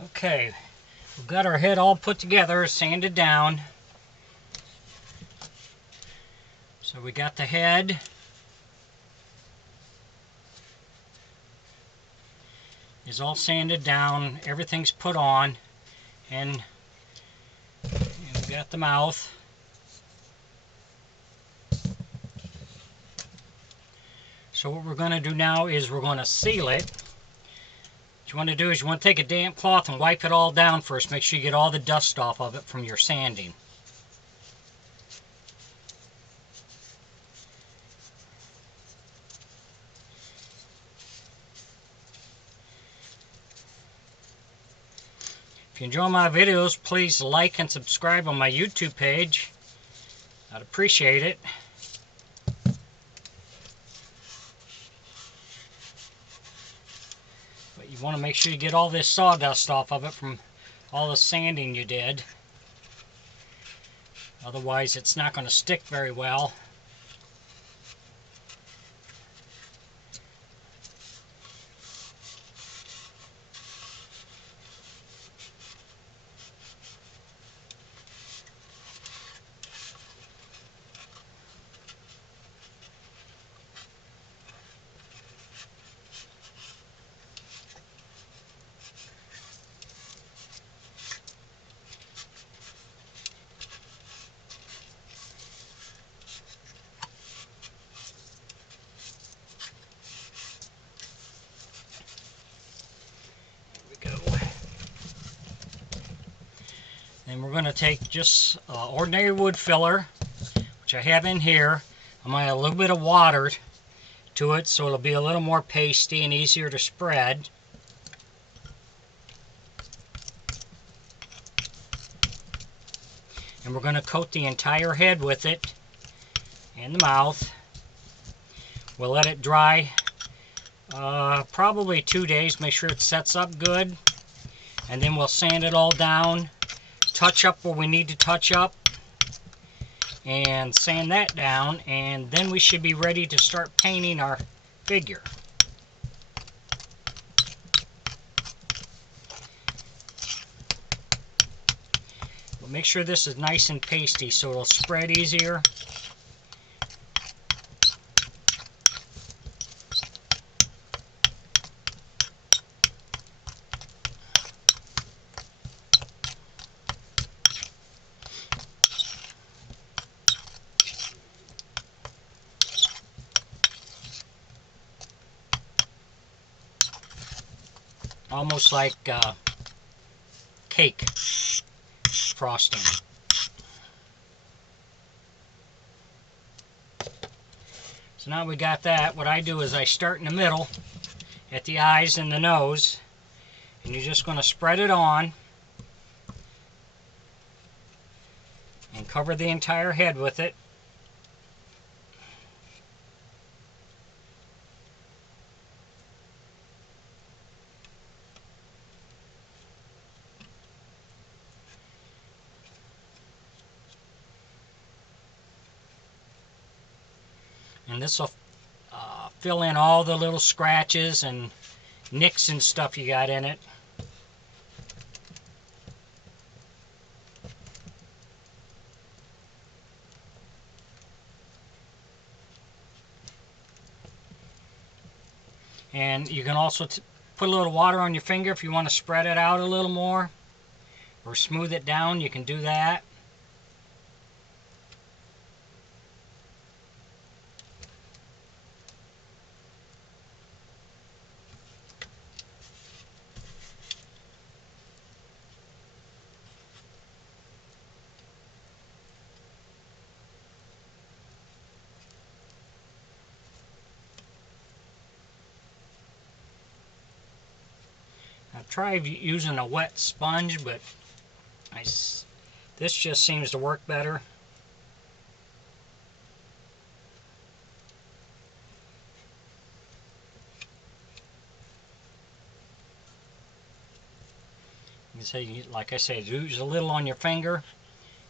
Okay, we've got our head all put together, sanded down. So we got the head. Is all sanded down, everything's put on, and we got the mouth. So what we're going to do now is we're going to seal it. What you want to do is you want to take a damp cloth and wipe it all down first. Make sure you get all the dust off of it from your sanding. If you enjoy my videos, please like and subscribe on my YouTube page. I'd appreciate it. But you want to make sure you get all this sawdust off of it from all the sanding you did. Otherwise, it's not going to stick very well. Then we're going to take just ordinary wood filler, which I have in here. I'm going to add a little bit of water to it so it'll be a little more pasty and easier to spread. And we're going to coat the entire head with it and the mouth. We'll let it dry probably 2 days. Make sure it sets up good. And then we'll sand it all down. Touch up where we need to touch up and sand that down, and then we should be ready to start painting our figure. But make sure this is nice and pasty so it'll spread easier. Almost like cake frosting. So now we got that. What I do is I start in the middle at the eyes and the nose, and you're just going to spread it on and cover the entire head with it. And this will fill in all the little scratches and nicks and stuff you got in it. And you can also put a little water on your finger if you want to spread it out a little more or smooth it down. You can do that. I've tried using a wet sponge, but this just seems to work better. You say, like I say, use a little on your finger,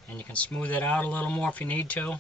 and you can smooth it out a little more if you need to.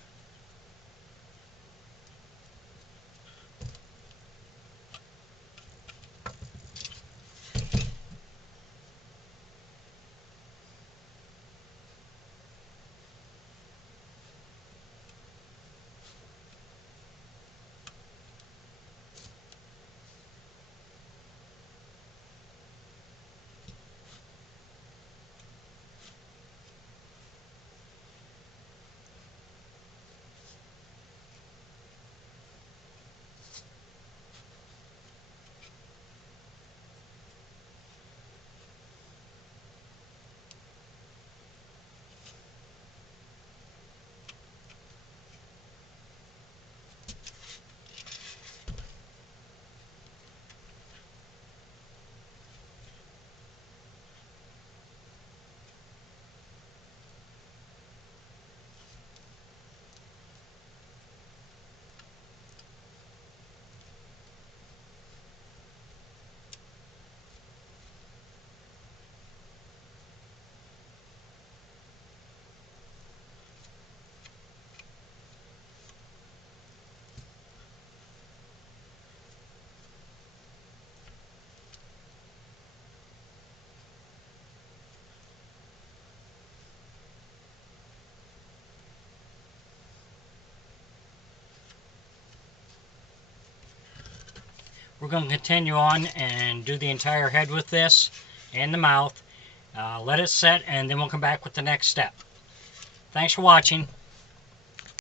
we're going to continue on and do the entire head with this and the mouth. Let it set, and then we'll come back with the next step. Thanks for watching.